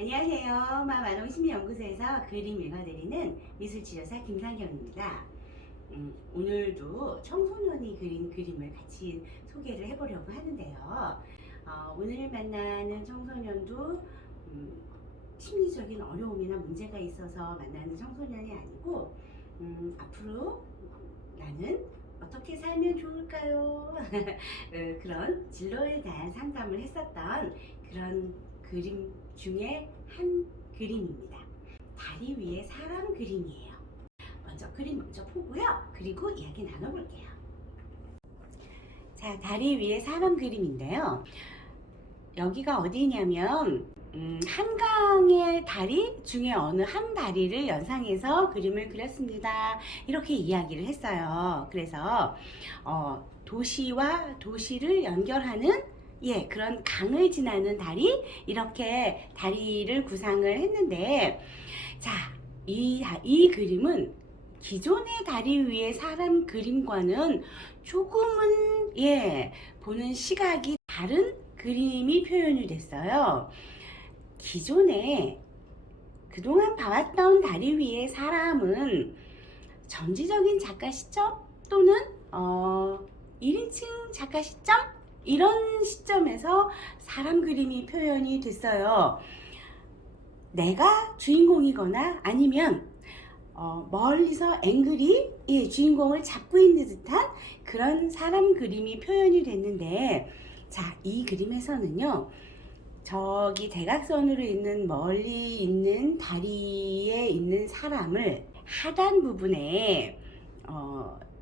안녕하세요. 마마동심리연구소에서 그림 읽어드리는 미술치료사 김상경입니다. 오늘도 청소년이 그린 그림을 같이 소개를 해보려고 하는데요. 오늘 만나는 청소년도 심리적인 어려움이나 문제가 있어서 만나는 청소년이 아니고 앞으로 나는 어떻게 살면 좋을까요? 그런 진로에 대한 상담을 했었던 그런 그림 중에 한 그림입니다. 다리 위에 사람 그림이에요. 먼저 그림 먼저 보고요. 그리고 이야기 나눠볼게요. 자, 다리 위에 사람 그림인데요. 여기가 어디냐면 한강의 다리 중에 어느 한 다리를 연상해서 그림을 그렸습니다. 이렇게 이야기를 했어요. 그래서 도시와 도시를 연결하는 그런 강을 지나는 다리, 이렇게 다리를 구상을 했는데, 자, 이 그림은 기존의 다리 위에 사람 그림과는 조금은 보는 시각이 다른 그림이 표현이 됐어요. 기존에 그동안 봐왔던 다리 위에 사람은 전지적인 작가 시점 또는 1인칭 작가 시점, 이런 시점에서 사람 그림이 표현이 됐어요. 내가 주인공이거나 아니면 멀리서 앵글이 주인공을 잡고 있는 듯한 그런 사람 그림이 표현이 됐는데, 자, 이 그림에서는요, 저기 대각선으로 있는 멀리 있는 다리에 있는 사람을 하단 부분에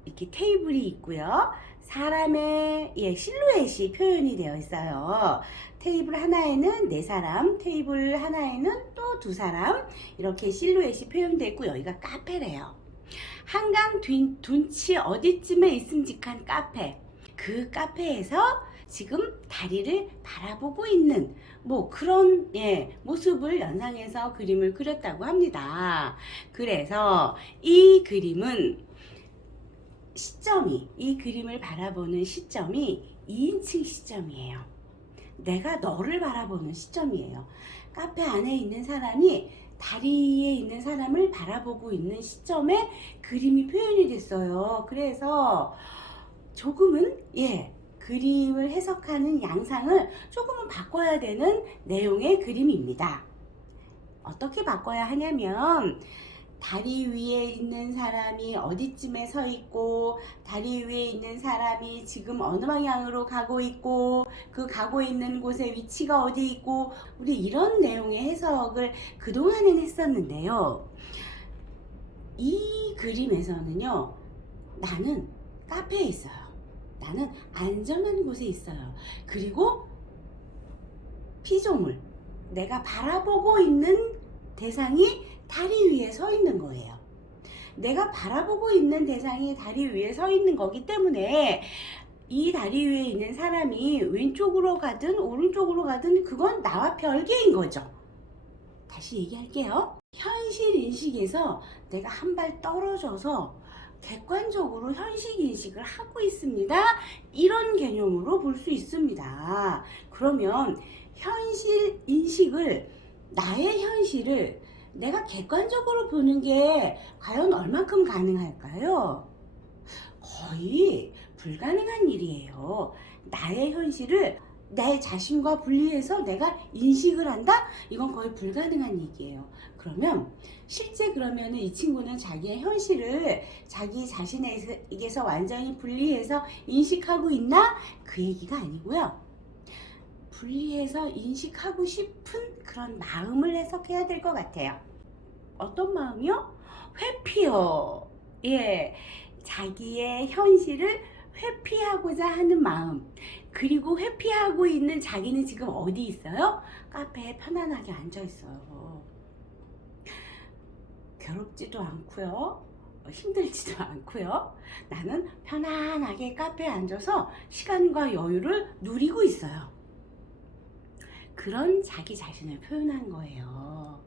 이렇게 테이블이 있고요. 사람의 실루엣이 표현이 되어 있어요. 테이블 하나에는 4사람, 테이블 하나에는 또 2사람, 이렇게 실루엣이 표현되어 있고, 여기가 카페래요. 한강 둔치 어디쯤에 있음직한 카페. 그 카페에서 지금 다리를 바라보고 있는 그런 모습을 연상해서 그림을 그렸다고 합니다. 그래서 이 그림은 이 그림을 바라보는 시점이 2인칭 시점이에요. 내가 너를 바라보는 시점이에요. 카페 안에 있는 사람이 다리에 있는 사람을 바라보고 있는 시점에 그림이 표현이 됐어요. 그래서 조금은 그림을 해석하는 양상을 조금은 바꿔야 되는 내용의 그림입니다. 어떻게 바꿔야 하냐면, 다리 위에 있는 사람이 어디쯤에 서 있고, 다리 위에 있는 사람이 지금 어느 방향으로 가고 있고, 그 가고 있는 곳의 위치가 어디 있고, 우리 이런 내용의 해석을 그동안엔 했었는데요. 이 그림에서는요, 나는 카페에 있어요. 나는 안전한 곳에 있어요. 그리고 피조물, 내가 바라보고 있는 대상이 다리 위에 서 있는 거예요. 내가 바라보고 있는 대상이 다리 위에 서 있는 거기 때문에 이 다리 위에 있는 사람이 왼쪽으로 가든 오른쪽으로 가든 그건 나와 별개인 거죠. 다시 얘기할게요. 현실 인식에서 내가 한 발 떨어져서 객관적으로 현실 인식을 하고 있습니다. 이런 개념으로 볼 수 있습니다. 그러면 현실 인식을, 나의 현실을 내가 객관적으로 보는 게 과연 얼만큼 가능할까요? 거의 불가능한 일이에요. 나의 현실을 내 자신과 분리해서 내가 인식을 한다? 이건 거의 불가능한 얘기예요. 그러면 실제 그러면 이 친구는 자기의 현실을 자기 자신에게서 완전히 분리해서 인식하고 있나? 그 얘기가 아니고요. 분리해서 인식하고 싶은 그런 마음을 해석해야 될 것 같아요. 어떤 마음이요? 회피요. 자기의 현실을 회피하고자 하는 마음. 그리고 회피하고 있는 자기는 지금 어디 있어요? 카페에 편안하게 앉아 있어요. 괴롭지도 않고요. 힘들지도 않고요. 나는 편안하게 카페에 앉아서 시간과 여유를 누리고 있어요. 그런 자기 자신을 표현한 거예요.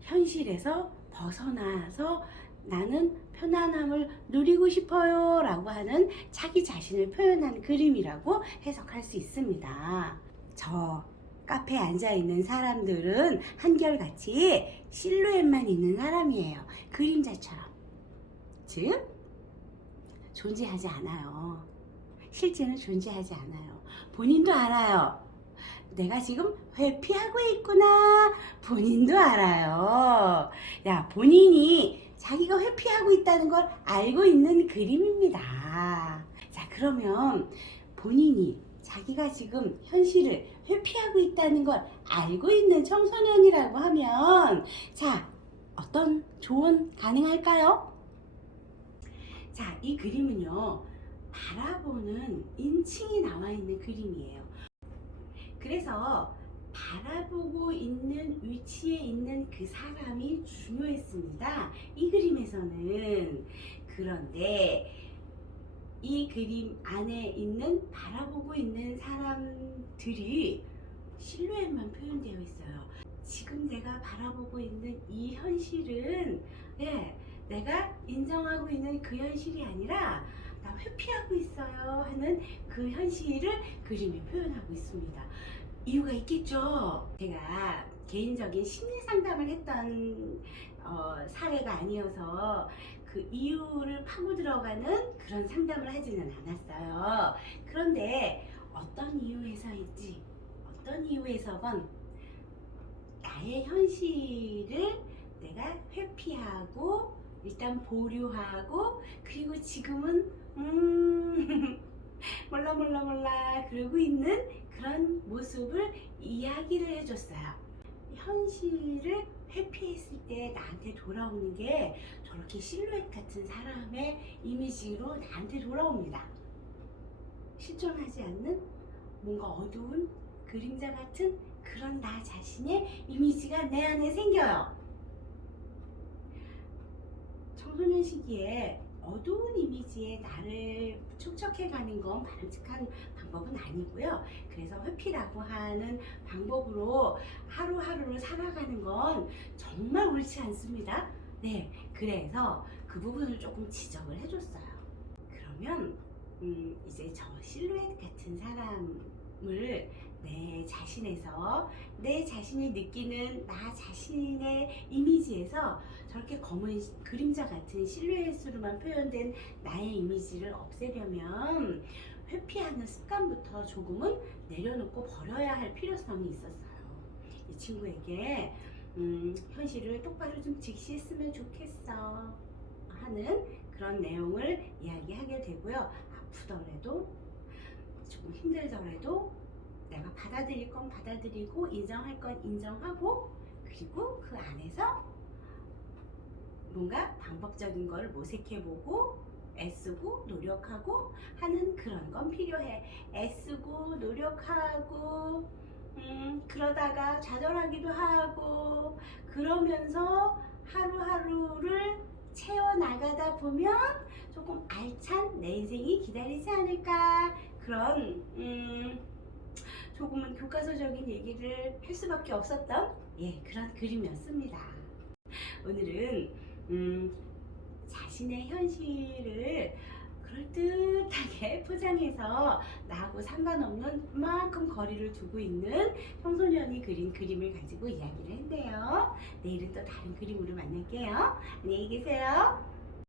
현실에서 벗어나서 나는 편안함을 누리고 싶어요 라고 하는 자기 자신을 표현한 그림이라고 해석할 수 있습니다. 저 카페에 앉아 있는 사람들은 한결같이 실루엣만 있는 사람이에요. 그림자처럼. 즉, 존재하지 않아요. 실제는 존재하지 않아요. 본인도 알아요. 내가 지금 회피하고 있구나. 본인도 알아요. 야, 본인이 자기가 회피하고 있다는 걸 알고 있는 그림입니다. 자, 그러면 본인이 자기가 지금 현실을 회피하고 있다는 걸 알고 있는 청소년이라고 하면, 자, 어떤 조언 가능할까요? 자, 이 그림은요, 바라보는 인칭이 나와 있는 그림이에요. 그래서 바라보고 있는 위치에 있는 그 사람이 중요했습니다. 이 그림에서는. 그런데 이 그림 안에 있는 바라보고 있는 사람들이 실루엣만 표현되어 있어요. 지금 내가 바라보고 있는 이 현실은 내가 인정하고 있는 그 현실이 아니라 나 회피하고 있어요 하는 그 현실을 그림에 표현하고 있습니다. 이유가 있겠죠. 제가 개인적인 심리 상담을 했던 사례가 아니어서 그 이유를 파고 들어가는 그런 상담을 하지는 않았어요. 그런데 어떤 이유에서인지, 어떤 이유에서건 나의 현실을 내가 회피하고 일단 보류하고, 그리고 지금은 몰라 그러고 있는 그런 모습을 이야기를 해줬어요. 현실을 회피했을 때 나한테 돌아오는 게 저렇게 실루엣 같은 사람의 이미지로 나한테 돌아옵니다. 실존하지 않는 뭔가 어두운 그림자 같은 그런 나 자신의 이미지가 내 안에 생겨요. 청소년 시기에 어두운 이미지에 나를 축적해가는 건 바람직한 방법은 아니고요. 그래서 회피라고 하는 방법으로 하루하루를 살아가는 건 정말 옳지 않습니다. 네, 그래서 그 부분을 조금 지적을 해줬어요. 그러면 이제 저 실루엣 같은 사람을 내 자신에서, 내 자신이 느끼는 나 자신의 이미지에서 저렇게 검은 그림자 같은 실루엣으로만 표현된 나의 이미지를 없애려면 회피하는 습관부터 조금은 내려놓고 버려야 할 필요성이 있었어요. 이 친구에게 현실을 똑바로 좀 직시했으면 좋겠어 하는 그런 내용을 이야기하게 되고요. 아프더라도 조금 힘들더라도 내가 받아들일 건 받아들이고 인정할 건 인정하고, 그리고 그 안에서 뭔가 방법적인 걸 모색해보고 애쓰고 노력하고 하는 그런 건 필요해. 애쓰고 노력하고 그러다가 좌절하기도 하고, 그러면서 하루하루를 채워나가다 보면 조금 알찬 내 인생이 기다리지 않을까, 그런 조금은 교과서적인 얘기를 할 수밖에 없었던 그런 그림이었습니다. 오늘은 자신의 현실을 그럴듯하게 포장해서 나하고 상관없는 만큼 거리를 두고 있는 청소년이 그린 그림을 가지고 이야기를 했네요. 내일은 또 다른 그림으로 만날게요. 안녕히 계세요.